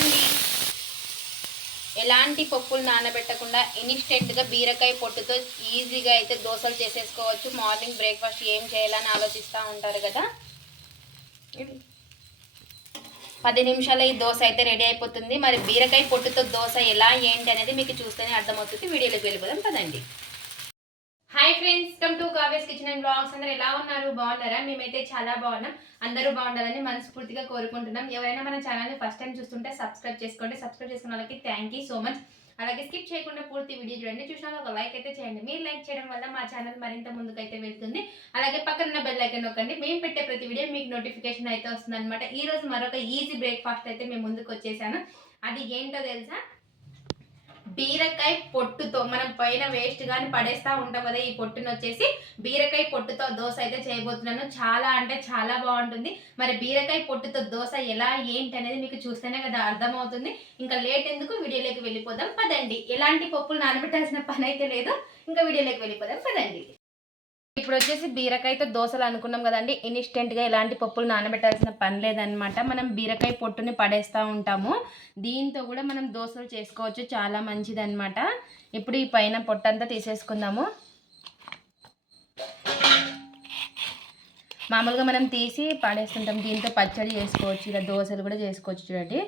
పదండి ఎలాంటి పప్పులు నానబెట్టకుండా ఇన్స్టెంట్గా బీరకాయ పొట్టుతో ఈజీగా అయితే దోశలు చేసేసుకోవచ్చు. మార్నింగ్ బ్రేక్ఫాస్ట్ ఏం చేయాలని ఆలోచిస్తూ ఉంటారు కదా? పది నిమిషాలు ఈ దోశ అయితే రెడీ అయిపోతుంది. మరి బీరకాయ పొట్టుతో దోశ ఎలా ఏంటి అనేది మీకు చూస్తేనే అర్థమవుతుంది. వీడియోలోకి వెళ్ళిపోదాం పదండి. Hi friends come to Kavya's kitchen and blogs అందరూ ఎలా ఉన్నారు? బాగున్నారా? మేమైతే చాలా బాగున్నాం. అందరూ బాగుండాలని మనస్ఫూర్తిగా కోరుకుంటున్నాం. ఎవరైనా మన ఛానల్ని ఫస్ట్ టైం చూస్తుంటే సబ్స్క్రైబ్ చేసుకోండి. సబ్స్క్రైబ్ చేసుకున్న వాళ్ళకి థ్యాంక్ యూ సో మచ్ అలాగే స్కిప్ చేయకుండా పూర్తి వీడియో చూడండి. చూసిన ఒక లైక్ అయితే చేయండి. మీరు లైక్ చేయడం వల్ల మా ఛానల్ మరింత ముందుకైతే వెళ్తుంది. అలాగే పక్కన బెల్ ఐకన్ నొక్కండి. మేము పెట్టే ప్రతి వీడియో మీకు నోటిఫికేషన్ అయితే వస్తుంది అనమాట ఈ రోజు మరొక ఈజీ బ్రేక్ఫాస్ట్ అయితే మేము ముందుకు వచ్చేసాను అది ఏంటో తెలుసా? బీరకాయ పొట్టుతో మనం పైన వేస్ట్ కానీ పడేస్తా ఉంటాం కదా ఈ పొట్టును వచ్చేసి బీరకాయ పొట్టుతో దోశ అయితే చేయబోతున్నాను. చాలా అంటే చాలా బాగుంటుంది. మరి బీరకాయ పొట్టుతో దోశ ఎలా ఏంటి అనేది మీకు చూస్తేనే కదా అర్థమవుతుంది. ఇంకా లేట్ ఎందుకు? వీడియోలోకి వెళ్ళిపోదాం. పదండి. ఎలాంటి పప్పులు నానబెట్టాల్సిన పని అయితే లేదు. ఇంకా వీడియోలోకి వెళ్ళిపోదాం. పదండి. ఇప్పుడు వచ్చేసి బీరకాయతో దోశలు అనుకున్నాం కదండి. ఇన్స్టెంట్గా ఎలాంటి పప్పులు నానబెట్టాల్సిన పని లేదనమాట మనం బీరకాయ పొట్టుని పడేస్తూ ఉంటాము. దీంతో కూడా మనం దోశలు చేసుకోవచ్చు. చాలా మంచిదన్నమాట. ఇప్పుడు ఈ పైన పొట్టంతా తీసేసుకుందాము. మామూలుగా మనం తీసి పడేస్తుంటాం. దీంతో పచ్చడి చేసుకోవచ్చు. ఇలా దోశలు కూడా చేసుకోవచ్చు చూడండి.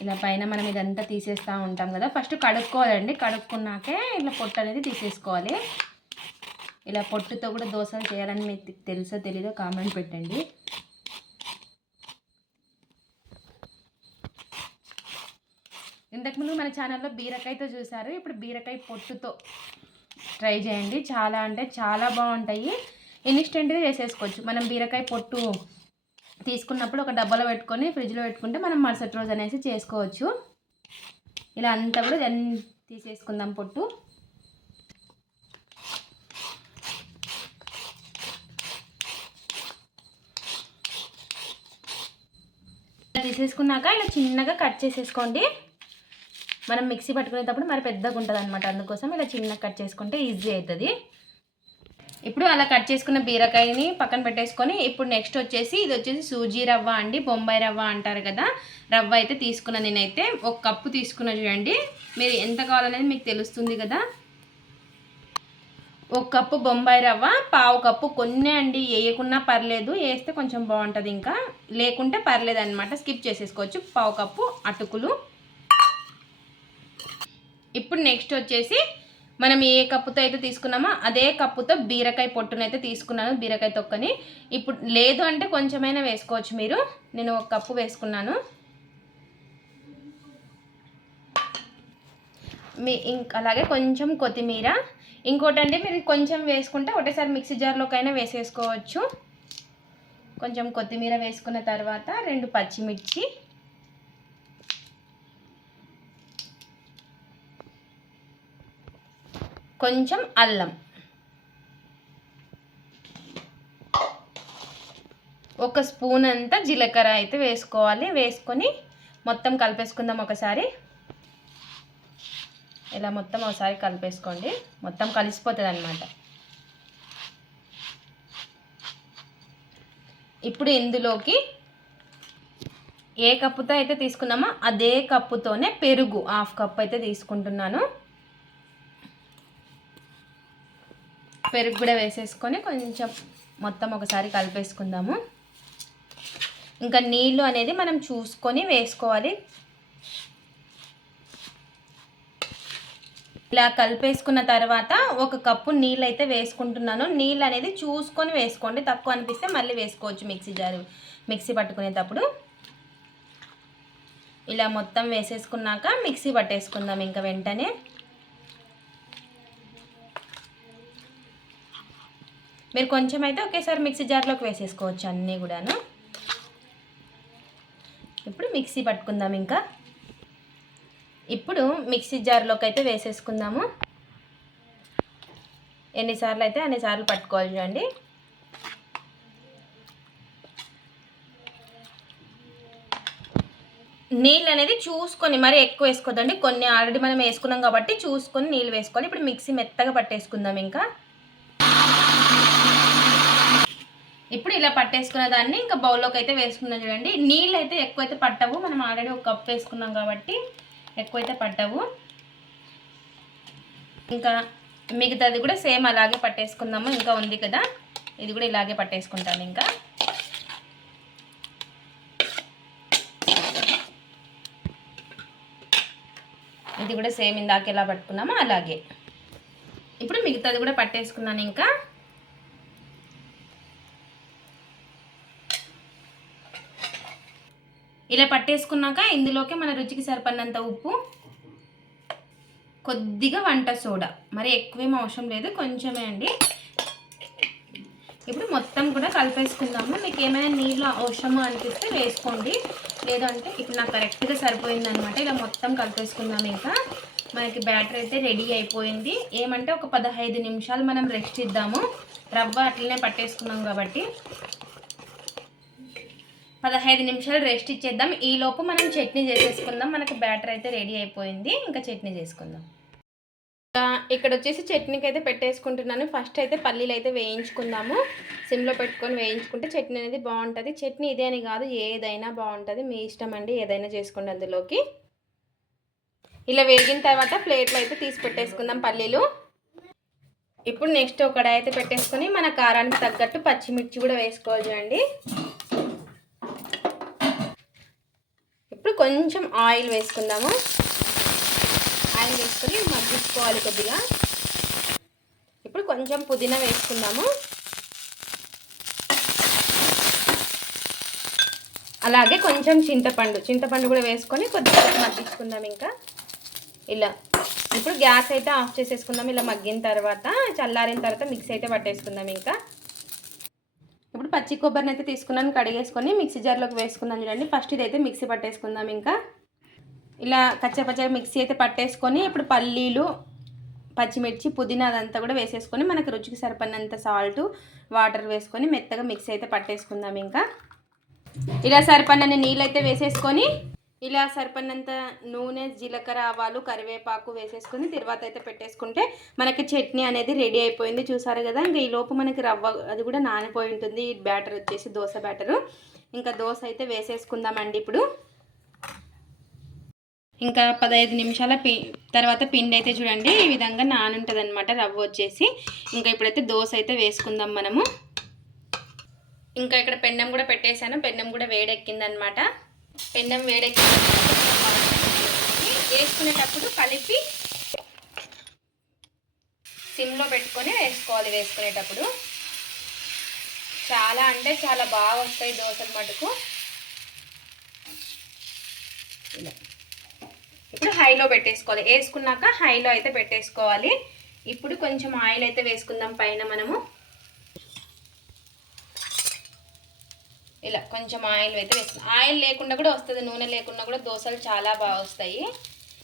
ఇలా పైన మనం ఇదంతా తీసేస్తూ ఉంటాం కదా. ఫస్ట్ కడుక్కోవాలండి. కడుక్కున్నాకే ఇలా పొట్టు అనేది తీసేసుకోవాలి. ఇలా పొట్టుతో కూడా దోశలు చేయాలని మీకు తెలుసో తెలీదో కామెంట్ పెట్టండి. ఇంతకుముందు మన ఛానల్లో బీరకాయతో చూసారు ఇప్పుడు బీరకాయ పొట్టుతో ట్రై చేయండి. చాలా అంటే చాలా బాగుంటాయి. ఇన్స్టెంట్గా చేసేసుకోవచ్చు. మనం బీరకాయ పొట్టు తీసుకున్నప్పుడు ఒక డబ్బాలో పెట్టుకొని ఫ్రిడ్జ్లో పెట్టుకుంటే మనం మరుసటి రోజు అనేసి చేసుకోవచ్చు. ఇలా అంతా కూడా తీసేసుకుందాం పొట్టు. తీసేసుకున్నాక ఇలా చిన్నగా కట్ చేసేసుకోండి. మనం మిక్సీ పట్టుకునేటప్పుడు మరి పెద్దగా ఉంటుంది అనమాట అందుకోసం ఇలా చిన్నగా కట్ చేసుకుంటే ఈజీ అవుతుంది ఇప్పుడు అలా కట్ చేసుకున్న బీరకాయని పక్కన పెట్టేసుకొని ఇప్పుడు నెక్స్ట్ వచ్చేసి ఇది వచ్చేసి సూజీ రవ్వ అండి బొంబాయి రవ్వ అంటారు కదా. రవ్వ అయితే తీసుకున్న నేనైతే ఒక కప్పు తీసుకున్న చూడండి. మీరు ఎంత కావాలనేది మీకు తెలుస్తుంది కదా. ఒక కప్పు బొంబాయి రవ్వ పావు కప్పు కొన్ని అండి. వేయకున్నా పర్లేదు వేస్తే కొంచెం బాగుంటుంది ఇంకా. లేకుంటే పర్లేదు అనమాట స్కిప్ చేసేసుకోవచ్చు. పావు కప్పు అటుకులు. ఇప్పుడు నెక్స్ట్ వచ్చేసి మనం ఏ కప్పుతో అయితే తీసుకున్నామో అదే కప్పుతో బీరకాయ పొట్టునైతే తీసుకున్నాను బీరకాయ తొక్కని. ఇప్పుడు లేదు అంటే కొంచెమైనా వేసుకోవచ్చు మీరు. నేను ఒక కప్పు వేసుకున్నాను. మీ ఇంక అలాగే కొంచెం కొత్తిమీర. ఇంకోటి అంటే మీరు కొంచెం వేసుకుంటే ఒకటేసారి మిక్సీ జార్లోకైనా వేసేసుకోవచ్చు. కొంచెం కొత్తిమీర వేసుకున్న తర్వాత రెండు పచ్చిమిర్చి. కొంచెం అల్లం. ఒక స్పూన్ అంతా జీలకర్ర అయితే వేసుకోవాలి. వేసుకొని మొత్తం కలిపేసుకుందాం ఒకసారి. ఇలా మొత్తం ఒకసారి కలిపేసుకోండి. మొత్తం కలిసిపోతుంది అనమాట ఇప్పుడు ఇందులోకి ఏ కప్పుతో అయితే తీసుకున్నామో అదే కప్పుతోనే పెరుగు హాఫ్ కప్ అయితే తీసుకుంటున్నాను. పెరుగు కూడా వేసేసుకొని కొంచెం మొత్తం ఒకసారి కలిపేసుకుందాము. ఇంకా నీళ్ళు అనేది మనం చూసుకొని వేసుకోవాలి. ఇలా కలిపేసుకున్న తర్వాత ఒక కప్పు నీళ్ళు అయితే వేసుకుంటున్నాను. నీళ్ళు అనేది చూసుకొని వేసుకోండి. తక్కువ అనిపిస్తే మళ్ళీ వేసుకోవచ్చు మిక్సీ జారు మిక్సీ పట్టుకునేటప్పుడు. ఇలా మొత్తం వేసేసుకున్నాక మిక్సీ పట్టేసుకుందాం ఇంకా వెంటనే. మీరు కొంచెం అయితే ఒకేసారి మిక్సీ జార్లోకి వేసేసుకోవచ్చు అన్నీ కూడాను. ఇప్పుడు మిక్సీ పట్టుకుందాం ఇంకా. ఇప్పుడు మిక్సీ జార్లోకి అయితే వేసేసుకుందాము. ఎన్నిసార్లు అయితే అన్నిసార్లు పట్టుకోవాలి చూడండి. నీళ్ళు అనేది చూసుకొని మరి ఎక్కువ వేసుకోదండి కొన్ని ఆల్రెడీ మనం వేసుకున్నాం కాబట్టి చూసుకొని నీళ్ళు వేసుకోవాలి ఇప్పుడు మిక్సీ మెత్తగా పట్టేసుకుందాం ఇంకా. ఇప్పుడు ఇలా పట్టేసుకున్న దాన్ని ఇంకా బౌల్లోకి అయితే వేసుకున్నాం చూడండి. నీళ్ళు అయితే ఎక్కువైతే పట్టవు. మనం ఆల్రెడీ ఒక కప్ వేసుకున్నాం కాబట్టి ఎక్కువైతే పట్టవు. ఇంకా మిగతాది కూడా సేమ్ అలాగే పట్టేసుకుందాము. ఇంకా ఉంది కదా. ఇది కూడా ఇలాగే పట్టేసుకుంటాను ఇంకా. ఇది కూడా సేమ్ ఇందాక ఎలా పట్టుకున్నామో. అలాగే. ఇప్పుడు మిగతాది కూడా పట్టేసుకున్నాను ఇంకా. ఇలా పట్టేసుకున్నాక ఇందులోకి మన రుచికి సరిపడినంత ఉప్పు కొద్దిగా వంట సోడా. మరి ఎక్కువేం అవసరం లేదు కొంచెమే అండి. ఇప్పుడు మొత్తం కూడా కలిపేసుకుందాము. మీకు ఏమైనా నీళ్ళు అవసరమో అనిపిస్తే వేసుకోండి. లేదంటే ఇప్పుడు నాకు కరెక్ట్గా సరిపోయిందనమాట ఇలా మొత్తం కలిపేసుకుందాం ఇంకా. మనకి బ్యాటర్ అయితే రెడీ అయిపోయింది. ఏమంటే ఒక పదహైదు నిమిషాలు మనం రెస్ట్ ఇద్దాము. రవ్వ అట్లనే పట్టేసుకున్నాం కాబట్టి. పదహైదు నిమిషాలు రెస్ట్ ఇచ్చేద్దాం. ఈ లోపు మనం చట్నీ చేసేసుకుందాం. మనకి బ్యాటర్ అయితే రెడీ అయిపోయింది. ఇంకా చట్నీ చేసుకుందాం. ఇంకా ఇక్కడ వచ్చేసి చట్నీకి అయితే పెట్టేసుకుంటున్నాను. ఫస్ట్ అయితే పల్లీలు అయితే వేయించుకుందాము. సిమ్లో పెట్టుకొని వేయించుకుంటే చట్నీ అనేది బాగుంటుంది. చట్నీ ఇదే అని కాదు ఏదైనా బాగుంటుంది. మీ ఇష్టం అండి ఏదైనా చేసుకోండి అందులోకి. ఇలా వేగిన తర్వాత ప్లేట్లు అయితే తీసి పెట్టేసుకుందాం పల్లీలు. ఇప్పుడు నెక్స్ట్ ఒక అయితే పెట్టేసుకొని మన కారానికి తగ్గట్టు పచ్చిమిర్చి కూడా వేసుకోవాలి చూడండి ఇప్పుడు కొంచెం ఆయిల్ వేసుకుందాము. ఆయిల్ వేసుకొని మగ్గించుకోవాలి కొద్దిగా. ఇప్పుడు కొంచెం పుదీనా వేసుకుందాము. అలాగే కొంచెం చింతపండు చింతపండు కూడా వేసుకొని కొద్దిగా మగ్గించుకుందాం ఇంకా. ఇలా. ఇప్పుడు గ్యాస్ అయితే ఆఫ్ చేసేసుకుందాం. ఇలా మగ్గిన తర్వాత చల్లారిన తర్వాత మిక్స్ అయితే పట్టేసుకుందాం ఇంకా. ఇప్పుడు పచ్చి కొబ్బరిని అయితే తీసుకున్నాను కడిగేసుకొని మిక్సీ జార్లోకి వేసుకున్నాను చూడండి. ఫస్ట్ ఇదైతే మిక్సీ పట్టేసుకుందాం ఇంకా. ఇలా కచ్చపచ్చగా మిక్సీ అయితే పట్టేసుకొని ఇప్పుడు పల్లీలు పచ్చిమిర్చి పుదీనా అదంతా కూడా వేసేసుకొని మనకు రుచికి సరిపడినంత సాల్ట్ వాటర్ వేసుకొని మెత్తగా మిక్సీ అయితే పట్టేసుకుందాం ఇంకా. ఇలా సరిపడిన నీళ్ళు అయితే వేసేసుకొని ఇలా సరిపడినంత నూనె జీలకర్ర ఆవాలు కరివేపాకు వేసేసుకుని తర్వాత అయితే పెట్టేసుకుంటే మనకి చట్నీ అనేది రెడీ అయిపోయింది. చూసారు కదా ఇంకా ఈ లోపు మనకి రవ్వ అది కూడా నానిపోయి ఉంటుంది. ఈ బ్యాటర్ వచ్చేసి దోశ బ్యాటరు. ఇంకా దోశ అయితే వేసేసుకుందామండి ఇప్పుడు. ఇంకా పదహైదు నిమిషాల పి తర్వాత పిండి అయితే చూడండి ఈ విధంగా నానుంటుంది అనమాట రవ్వ వచ్చేసి. ఇంకా ఇప్పుడైతే దోశ అయితే వేసుకుందాం మనము. ఇంకా ఇక్కడ పెన్నం కూడా పెట్టేశాను. పెన్నం కూడా వేడెక్కింది అనమాట పెన్నం వేడెక్కి వేసుకునేటప్పుడు కలిపి సిమ్లో పెట్టుకొని వేసుకోవాలి వేసుకునేటప్పుడు. చాలా అంటే చాలా బాగా వస్తాయి దోశలు మటుకు. ఇప్పుడు హైలో పెట్టేసుకోవాలి. వేసుకున్నాక హైలో అయితే పెట్టేసుకోవాలి. ఇప్పుడు కొంచెం ఆయిల్ అయితే వేసుకుందాం పైన మనము. ఇలా కొంచెం ఆయిల్ అయితే వేసుకుందాం ఆయిల్ లేకుండా కూడా వస్తుంది నూనె లేకుండా కూడా దోశలు చాలా బాగా వస్తాయి.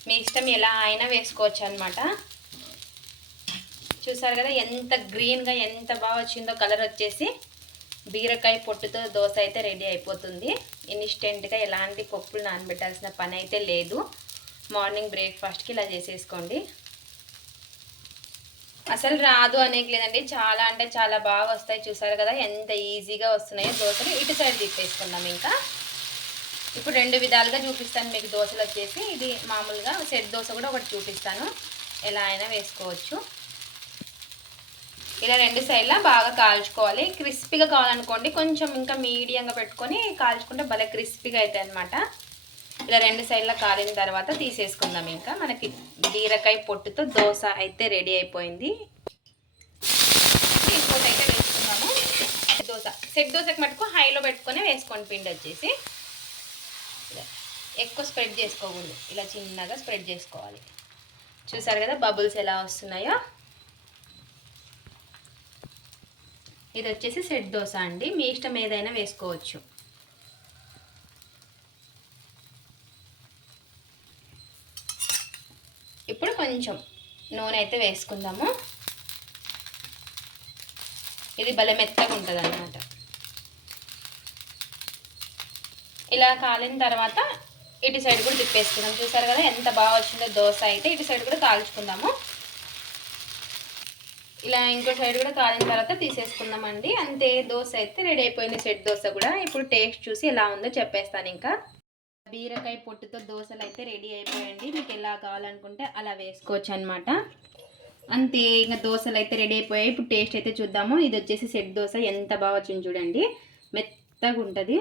మీ ఇష్టం ఎలా అయినా వేసుకోవచ్చు అనమాట చూసారు కదా ఎంత గ్రీన్గా ఎంత బాగా వచ్చిందో కలర్ వచ్చేసి బీరకాయ పొట్టుతో దోశ అయితే రెడీ అయిపోతుంది. ఇన్స్టెంట్గా ఎలాంటి పప్పులు నానబెట్టాల్సిన పని అయితే లేదు. మార్నింగ్ బ్రేక్ఫాస్ట్కి ఇలా చేసేసుకోండి. అసలు రాదు అనేక లేదండి. చాలా అంటే చాలా బాగా వస్తాయి. చూసారు కదా ఎంత ఈజీగా వస్తున్నాయో దోశలు. ఇటు సైడ్ తీసేసుకున్నాం ఇంకా. ఇప్పుడు రెండు విధాలుగా చూపిస్తాను మీకు దోశలు వచ్చేసి. ఇది మామూలుగా సెట్ దోశ కూడా ఒకటి చూపిస్తాను. ఎలా అయినా వేసుకోవచ్చు. ఇలా రెండు సైడ్లా బాగా కాల్చుకోవాలి. క్రిస్పీగా కావాలనుకోండి కొంచెం ఇంకా మీడియంగా పెట్టుకొని కాల్చుకుంటే భలే క్రిస్పీగా అవుతాయి అనమాట ఇలా రెండు సైడ్ల కాలిన తర్వాత తీసేసుకుందాం ఇంకా. మనకి బీరకాయ పొట్టుతో దోశ అయితే రెడీ అయిపోయింది. ఇంకోటి అయితే వేసుకున్నాము. దోశ. సెట్ దోశకి మటుకు హైలో పెట్టుకొని వేసుకోండి పిండి వచ్చేసి ఎక్కువ స్ప్రెడ్ చేసుకోకూడదు. ఇలా చిన్నగా స్ప్రెడ్ చేసుకోవాలి. చూసారు కదా బబుల్స్ ఎలా వస్తున్నాయో? ఇది వచ్చేసి సెట్ దోశ అండి. మీ ఇష్టం ఏదైనా వేసుకోవచ్చు ఇప్పుడు కొంచెం నూనె అయితే వేసుకుందాము. ఇది భలే మెత్తగా ఉంటుంది అన్నమాట ఇలా కాలిన తర్వాత ఇటు సైడ్ కూడా తిప్పేసుకుందాం. చూసారు కదా ఎంత బాగా వచ్చిందో దోశ అయితే ఇటు సైడ్ కూడా కాల్చుకుందాము. ఇలా ఇంకో సైడ్ కూడా కాలిన తర్వాత తీసేసుకుందామండి. అంతే దోశ అయితే రెడీ అయిపోయింది. సెట్ దోశ కూడా. ఇప్పుడు టేస్ట్ చూసి ఎలా ఉందో చెప్పేస్తాను ఇంకా. బీరకాయ పొట్టుతో దోశలు అయితే రెడీ అయిపోయండి. మీకు ఎలా కావాలనుకుంటే అలా వేసుకోవచ్చు అనమాట అంతే ఇంకా దోశలు అయితే రెడీ అయిపోయాయి. ఇప్పుడు టేస్ట్ అయితే చూద్దాము. ఇది వచ్చేసి సెట్ దోశ. ఎంత బాగా వచ్చింది చూడండి. మెత్తగా ఉంటుంది.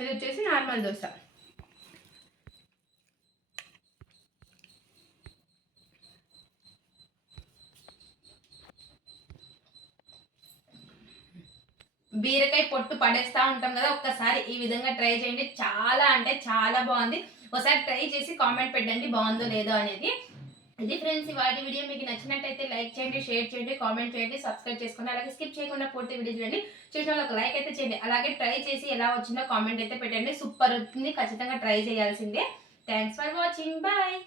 ఇది వచ్చేసి నార్మల్ దోశ బీరకాయ పొట్టు పడేస్తా ఉంటాం కదా ఒక్కసారి ఈ విధంగా ట్రై చేయండి. చాలా అంటే చాలా బాగుంది. ఒకసారి ట్రై చేసి కామెంట్ పెట్టండి బాగుందో లేదో అనేది. ఇది ఫ్రెండ్స్ వాటి వీడియో మీకు నచ్చినట్టయితే లైక్ చేయండి షేర్ చేయండి కామెంట్ చేయండి సబ్స్క్రైబ్ చేసుకోండి అలాగే స్కిప్ చేయకుండా పూర్తి వీడియో చూడండి. చూసిన వాళ్ళకి లైక్ అయితే చేయండి. అలాగే ట్రై చేసి ఎలా వచ్చిందో కామెంట్ అయితే పెట్టండి. సూపర్ అవుతుంది ఖచ్చితంగా ట్రై చేయాల్సిందే. Thanks for watching bye